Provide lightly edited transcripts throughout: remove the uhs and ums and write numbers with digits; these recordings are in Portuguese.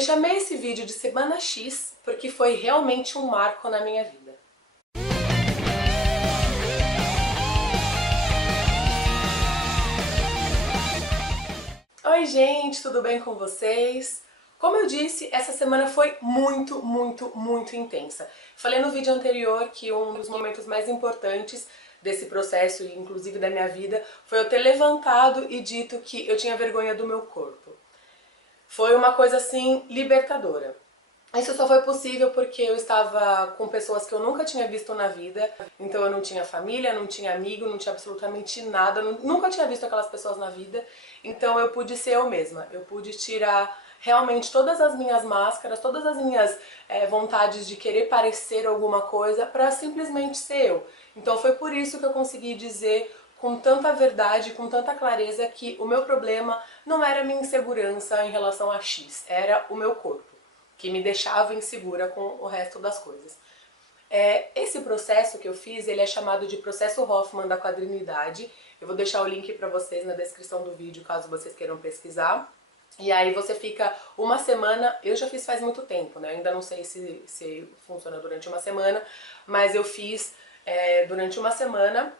Eu chamei esse vídeo de Semana X porque foi realmente um marco na minha vida. Oi gente, tudo bem com vocês? Como eu disse, essa semana foi muito intensa. Falei no vídeo anterior que um dos momentos mais importantes desse processo, e inclusive da minha vida, foi eu ter levantado e dito que eu tinha vergonha do meu corpo. Foi uma coisa assim libertadora. Isso só foi possível porque eu estava com pessoas que eu nunca tinha visto na vida, então eu não tinha família, não tinha amigo, não tinha absolutamente nada, nunca tinha visto aquelas pessoas na vida, então eu pude ser eu mesma, eu pude tirar realmente todas as minhas máscaras, todas as minhas vontades de querer parecer alguma coisa para simplesmente ser eu. Então foi por isso que eu consegui dizer com tanta verdade, com tanta clareza que o meu problema não era a minha insegurança em relação a X, era o meu corpo, que me deixava insegura com o resto das coisas. Esse processo que eu fiz, ele é chamado de processo Hoffman da quadrinidade. Eu vou deixar o link para vocês na descrição do vídeo, caso vocês queiram pesquisar. E aí você fica uma semana, eu já fiz faz muito tempo, né? Ainda não sei se funciona durante uma semana, mas eu fiz durante uma semana.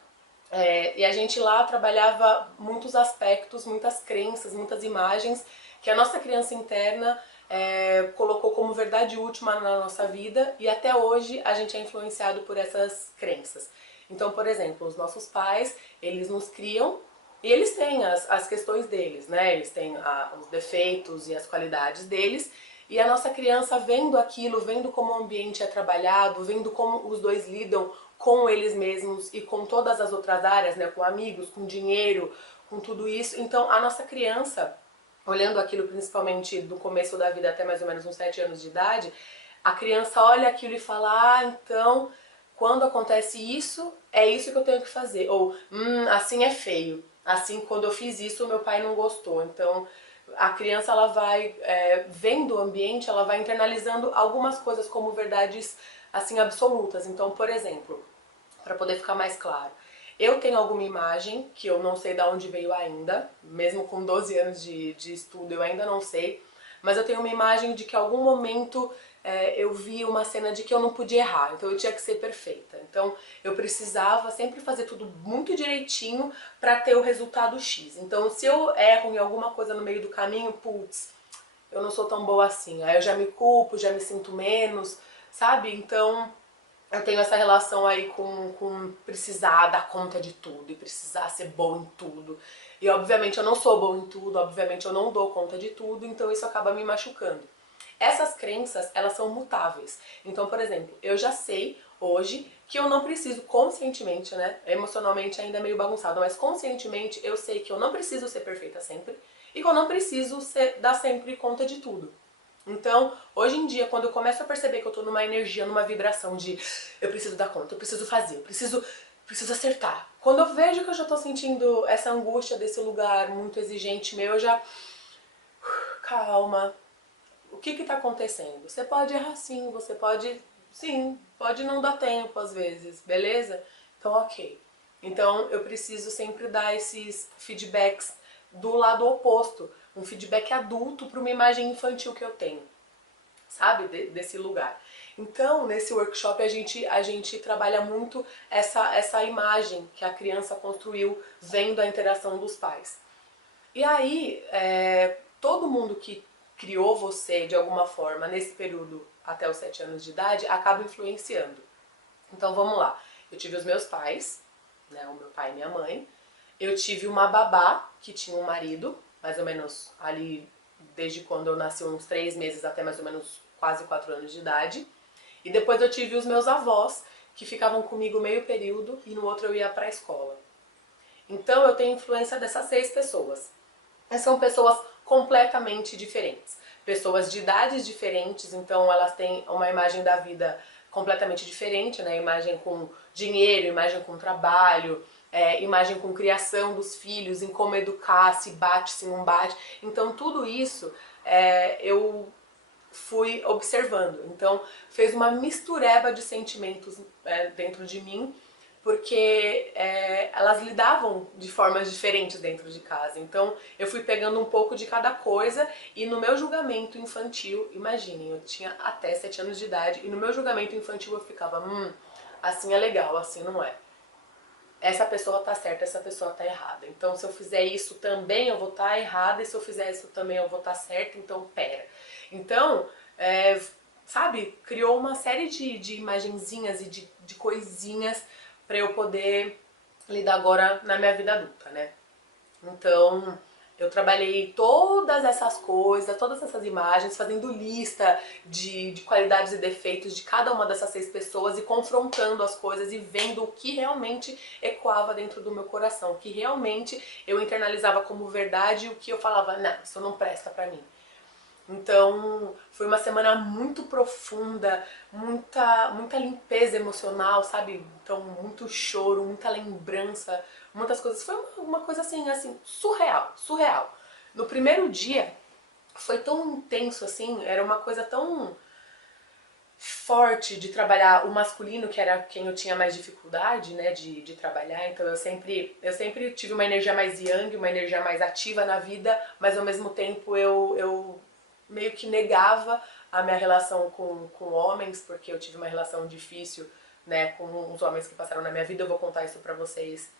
E a gente lá trabalhava muitos aspectos, muitas crenças, muitas imagens que a nossa criança interna colocou como verdade última na nossa vida, e até hoje a gente é influenciado por essas crenças. Então, por exemplo, os nossos pais, eles nos criam e eles têm as questões deles, né? Eles têm os defeitos e as qualidades deles, e a nossa criança vendo aquilo, vendo como o ambiente é trabalhado, vendo como os dois lidam com eles mesmos e com todas as outras áreas, né? Com amigos, com dinheiro, com tudo isso. Então, a nossa criança, olhando aquilo principalmente do começo da vida até mais ou menos uns 7 anos de idade, a criança olha aquilo e fala, ah, então quando acontece isso, é isso que eu tenho que fazer. Ou, assim é feio. Assim, quando eu fiz isso, meu pai não gostou. Então, a criança, ela vai vendo o ambiente, ela vai internalizando algumas coisas como verdades, assim, absolutas. Então, por exemplo, para poder ficar mais claro, eu tenho alguma imagem que eu não sei de onde veio ainda, mesmo com 12 anos de estudo eu ainda não sei, mas eu tenho uma imagem de que em algum momento eu vi uma cena de que eu não podia errar, então eu tinha que ser perfeita. Então eu precisava sempre fazer tudo muito direitinho para ter o resultado X. Então se eu erro em alguma coisa no meio do caminho, putz, eu não sou tão boa assim. Aí eu já me culpo, já me sinto menos, sabe? Então eu tenho essa relação aí com precisar dar conta de tudo e precisar ser bom em tudo. E obviamente eu não sou bom em tudo, obviamente eu não dou conta de tudo, então isso acaba me machucando. Essas crenças, elas são mutáveis. Então, por exemplo, eu já sei hoje que eu não preciso conscientemente, né? Emocionalmente ainda é meio bagunçado, mas conscientemente eu sei que eu não preciso ser perfeita sempre e que eu não preciso dar sempre conta de tudo. Então, hoje em dia, quando eu começo a perceber que eu tô numa energia, numa vibração de eu preciso dar conta, eu preciso fazer, eu preciso acertar. Quando eu vejo que eu já tô sentindo essa angústia desse lugar muito exigente meu, eu já calma. O que tá acontecendo? Você pode errar sim, você pode, sim, pode não dar tempo às vezes, beleza? Então, ok. Então, eu preciso sempre dar esses feedbacks do lado oposto, um feedback adulto para uma imagem infantil que eu tenho, sabe, desse lugar. Então, nesse workshop a gente trabalha muito essa imagem que a criança construiu vendo a interação dos pais. E aí, todo mundo que criou você de alguma forma nesse período até os 7 anos de idade acaba influenciando. Então vamos lá, eu tive os meus pais, né, o meu pai e minha mãe, eu tive uma babá que tinha um marido, mais ou menos ali desde quando eu nasci, uns 3 meses até mais ou menos quase 4 anos de idade, e depois eu tive os meus avós que ficavam comigo meio período e no outro eu ia para a escola. Então eu tenho influência dessas 6 pessoas. Mas são pessoas completamente diferentes, pessoas de idades diferentes, então elas têm uma imagem da vida completamente diferente, né? Imagem com dinheiro, imagem com trabalho, imagem com criação dos filhos, em como educar, se bate, se não bate. Então tudo isso eu fui observando. Então fez uma mistureba de sentimentos dentro de mim porque elas lidavam de formas diferentes dentro de casa. Então eu fui pegando um pouco de cada coisa e no meu julgamento infantil, imaginem, eu tinha até 7 anos de idade e no meu julgamento infantil eu ficava, assim é legal, assim não é. Essa pessoa tá certa, essa pessoa tá errada. Então se eu fizer isso também eu vou estar errada e se eu fizer isso também eu vou estar certa, então pera. Então, sabe, criou uma série de imagenzinhas e de coisinhas pra eu poder lidar agora na minha vida adulta, né? Então, eu trabalhei todas essas coisas, todas essas imagens, fazendo lista de qualidades e defeitos de cada uma dessas 6 pessoas e confrontando as coisas e vendo o que realmente ecoava dentro do meu coração, o que realmente eu internalizava como verdade e o que eu falava, não, isso não presta pra mim. Então, foi uma semana muito profunda, muita limpeza emocional, sabe? Então, muito choro, muita lembrança, muitas coisas. Foi uma coisa assim, surreal, surreal. No primeiro dia, foi tão intenso assim, era uma coisa tão forte de trabalhar o masculino, que era quem eu tinha mais dificuldade, né, de trabalhar. Então eu sempre tive uma energia mais yang, uma energia mais ativa na vida, mas ao mesmo tempo eu meio que negava a minha relação com homens, porque eu tive uma relação difícil, né, com os homens que passaram na minha vida. Eu vou contar isso pra vocês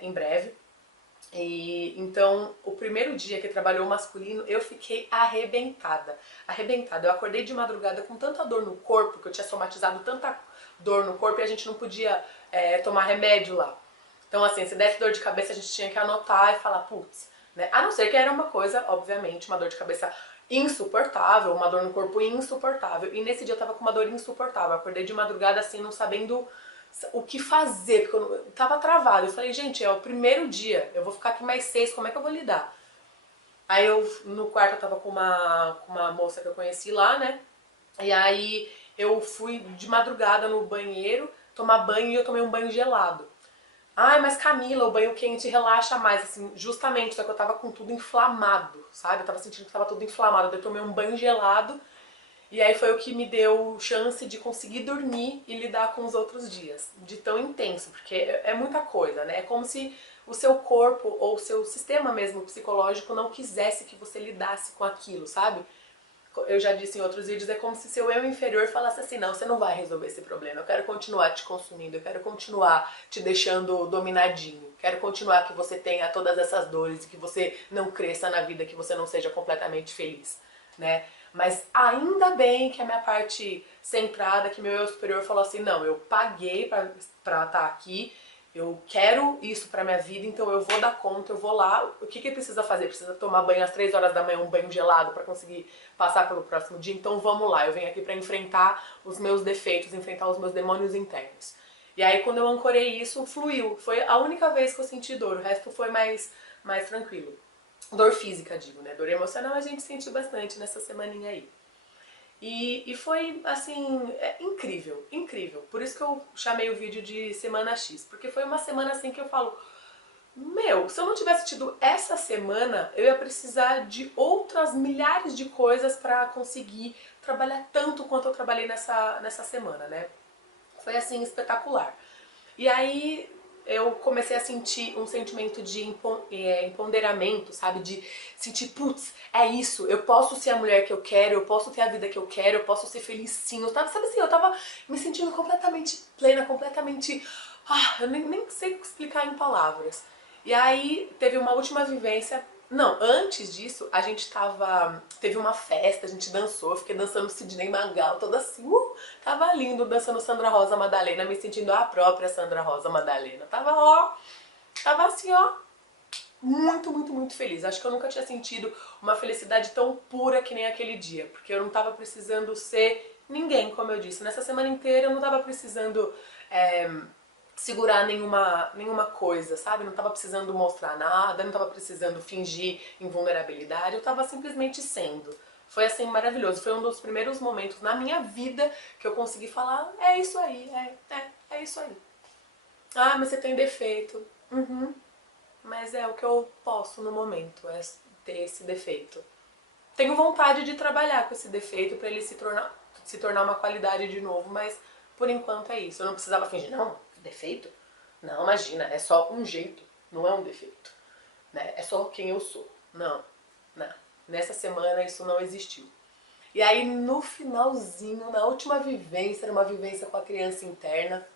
em breve. E então, o primeiro dia que trabalhou o masculino, eu fiquei arrebentada. Arrebentada. Eu acordei de madrugada com tanta dor no corpo, que eu tinha somatizado tanta dor no corpo e a gente não podia tomar remédio lá. Então, assim, se desse dor de cabeça, a gente tinha que anotar e falar, putz, né? A não ser que era uma coisa, obviamente, uma dor de cabeça insuportável, uma dor no corpo insuportável. E nesse dia eu tava com uma dor insuportável. Eu acordei de madrugada, assim, não sabendo o que fazer, porque eu tava travada. Eu falei, gente, é o primeiro dia, eu vou ficar aqui mais 6, como é que eu vou lidar? Aí eu, no quarto, eu tava com uma moça que eu conheci lá, né? E aí eu fui de madrugada no banheiro tomar banho e eu tomei um banho gelado. Ai, mas Camila, o banho quente relaxa mais, assim, justamente, só que eu tava com tudo inflamado, sabe? Eu tava sentindo que tava tudo inflamado, daí eu tomei um banho gelado e aí foi o que me deu chance de conseguir dormir e lidar com os outros dias, de tão intenso, porque é muita coisa, né? É como se o seu corpo ou o seu sistema mesmo psicológico não quisesse que você lidasse com aquilo, sabe? Eu já disse em outros vídeos, é como se seu eu inferior falasse assim, não, você não vai resolver esse problema, eu quero continuar te consumindo, eu quero continuar te deixando dominadinho, quero continuar que você tenha todas essas dores e que você não cresça na vida, que você não seja completamente feliz, né? Mas ainda bem que a minha parte centrada, que meu eu superior falou assim, não, eu paguei pra estar aqui, eu quero isso pra minha vida, então eu vou dar conta, eu vou lá. O que precisa fazer? Precisa tomar banho às 3 horas da manhã, um banho gelado pra conseguir passar pelo próximo dia? Então vamos lá, eu venho aqui pra enfrentar os meus defeitos, enfrentar os meus demônios internos. E aí quando eu ancorei isso, fluiu. Foi a única vez que eu senti dor, o resto foi mais tranquilo. Dor física, digo, né? Dor emocional a gente sentiu bastante nessa semaninha aí. E foi, assim, incrível, incrível. Por isso que eu chamei o vídeo de Semana X, porque foi uma semana assim que eu falo, meu, se eu não tivesse tido essa semana, eu ia precisar de outras milhares de coisas pra conseguir trabalhar tanto quanto eu trabalhei nessa semana, né? Foi, assim, espetacular. E aí eu comecei a sentir um sentimento de empoderamento, sabe? De sentir, putz, é isso, eu posso ser a mulher que eu quero, eu posso ter a vida que eu quero, eu posso ser feliz sim. Eu tava, sabe assim, eu tava me sentindo completamente plena, completamente... eu nem sei explicar em palavras. E aí teve uma última vivência. Não, antes disso, a gente teve uma festa, a gente dançou, eu fiquei dançando Sidney Magal, toda assim, tava lindo, dançando Sandra Rosa Madalena, me sentindo a própria Sandra Rosa Madalena. Tava assim, ó, muito, muito, muito feliz. Acho que eu nunca tinha sentido uma felicidade tão pura que nem aquele dia, porque eu não tava precisando ser ninguém, como eu disse. Nessa semana inteira eu não tava precisando segurar nenhuma coisa, sabe? Não tava precisando mostrar nada, não tava precisando fingir invulnerabilidade, eu tava simplesmente sendo. Foi assim maravilhoso, foi um dos primeiros momentos na minha vida que eu consegui falar, é isso aí, é isso aí. Ah, mas você tem defeito. Uhum. Mas é o que eu posso no momento, é ter esse defeito. Tenho vontade de trabalhar com esse defeito pra ele se tornar uma qualidade de novo, mas por enquanto é isso. Eu não precisava fingir, não, defeito? Não, imagina, é só um jeito, não é um defeito, né? É só quem eu sou. Não, não. Nessa semana isso não existiu. E aí no finalzinho, na última vivência, era uma vivência com a criança interna.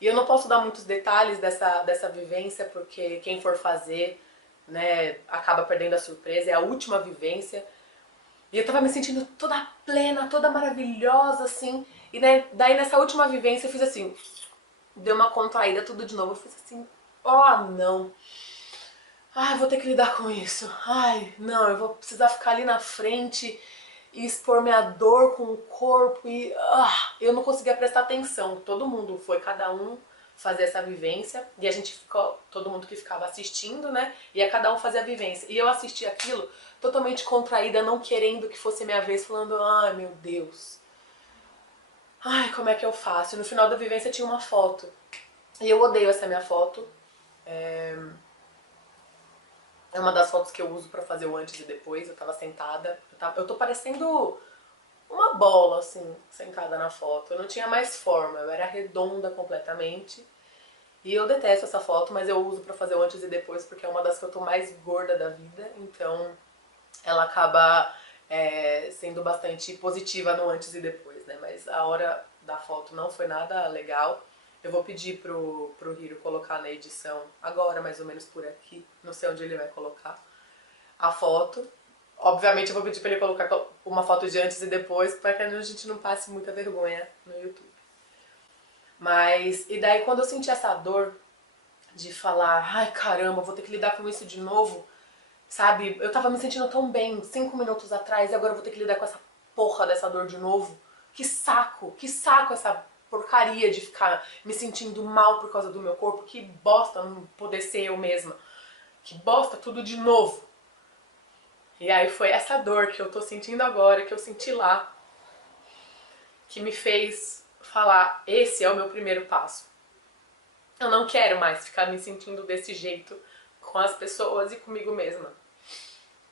E eu não posso dar muitos detalhes dessa vivência, porque quem for fazer, né, acaba perdendo a surpresa. É a última vivência. E eu tava me sentindo toda plena, toda maravilhosa, assim. E né, daí nessa última vivência eu fiz assim, deu uma contraída tudo de novo. Eu fiz assim, oh não. Ai, vou ter que lidar com isso. Ai, não, eu vou precisar ficar ali na frente e expor minha dor com o corpo e eu não conseguia prestar atenção. Todo mundo foi, cada um fazer essa vivência e a gente ficou, todo mundo que ficava assistindo, né? Ia cada um fazer a vivência. E eu assisti aquilo totalmente contraída, não querendo que fosse minha vez, falando, ai meu Deus. Ai, como é que eu faço? E no final da vivência tinha uma foto. E eu odeio essa minha foto. É uma das fotos que eu uso pra fazer o antes e depois. Eu tava sentada. Eu tô parecendo uma bola, assim, sentada na foto. Eu não tinha mais forma, eu era redonda completamente. E eu detesto essa foto, mas eu uso pra fazer o antes e depois porque é uma das que eu tô mais gorda da vida. Então ela acaba sendo bastante positiva no antes e depois, né? Mas a hora da foto não foi nada legal. Eu vou pedir pro Hiro colocar na edição, agora mais ou menos por aqui, não sei onde ele vai colocar, a foto. Obviamente eu vou pedir pra ele colocar uma foto de antes e depois, para que a gente não passe muita vergonha no YouTube. Mas, e daí quando eu senti essa dor de falar, ai caramba, vou ter que lidar com isso de novo, sabe? Eu tava me sentindo tão bem 5 minutos atrás e agora eu vou ter que lidar com essa porra dessa dor de novo. Que saco essa porcaria de ficar me sentindo mal por causa do meu corpo. Que bosta não poder ser eu mesma. Que bosta tudo de novo. E aí foi essa dor que eu tô sentindo agora, que eu senti lá, que me fez falar, esse é o meu primeiro passo. Eu não quero mais ficar me sentindo desse jeito com as pessoas e comigo mesma.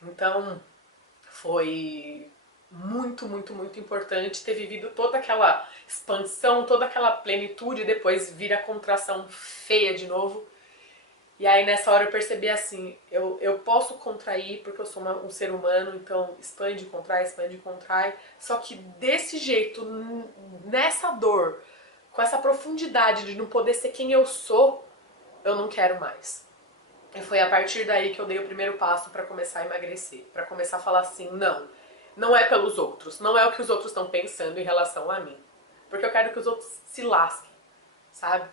Então, foi muito, muito, muito importante ter vivido toda aquela expansão, toda aquela plenitude, e depois vir a contração feia de novo. E aí nessa hora eu percebi assim, eu posso contrair porque eu sou um ser humano, então expande, contrai, só que desse jeito, nessa dor, com essa profundidade de não poder ser quem eu não quero mais. E foi a partir daí que eu dei o primeiro passo pra começar a emagrecer, pra começar a falar assim, não, não é pelos outros, não é o que os outros estão pensando em relação a mim, porque eu quero que os outros se lasquem, sabe?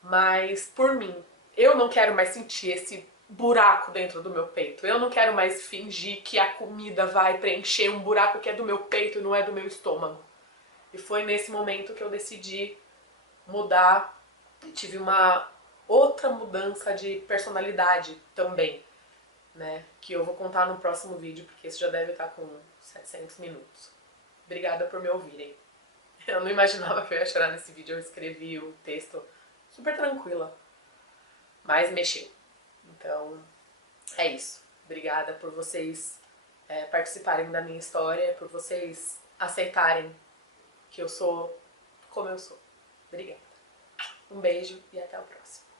Mas por mim, eu não quero mais sentir esse buraco dentro do meu peito. Eu não quero mais fingir que a comida vai preencher um buraco que é do meu peito e não é do meu estômago. E foi nesse momento que eu decidi mudar e tive uma outra mudança de personalidade também, né? Que eu vou contar no próximo vídeo, porque esse já deve estar com 700 minutos. Obrigada por me ouvirem. Eu não imaginava que eu ia chorar nesse vídeo, eu escrevi o texto super tranquila, mas mexeu. Então, é isso. Obrigada por vocês participarem da minha história, por vocês aceitarem que eu sou como eu sou. Obrigada. Um beijo e até o próximo.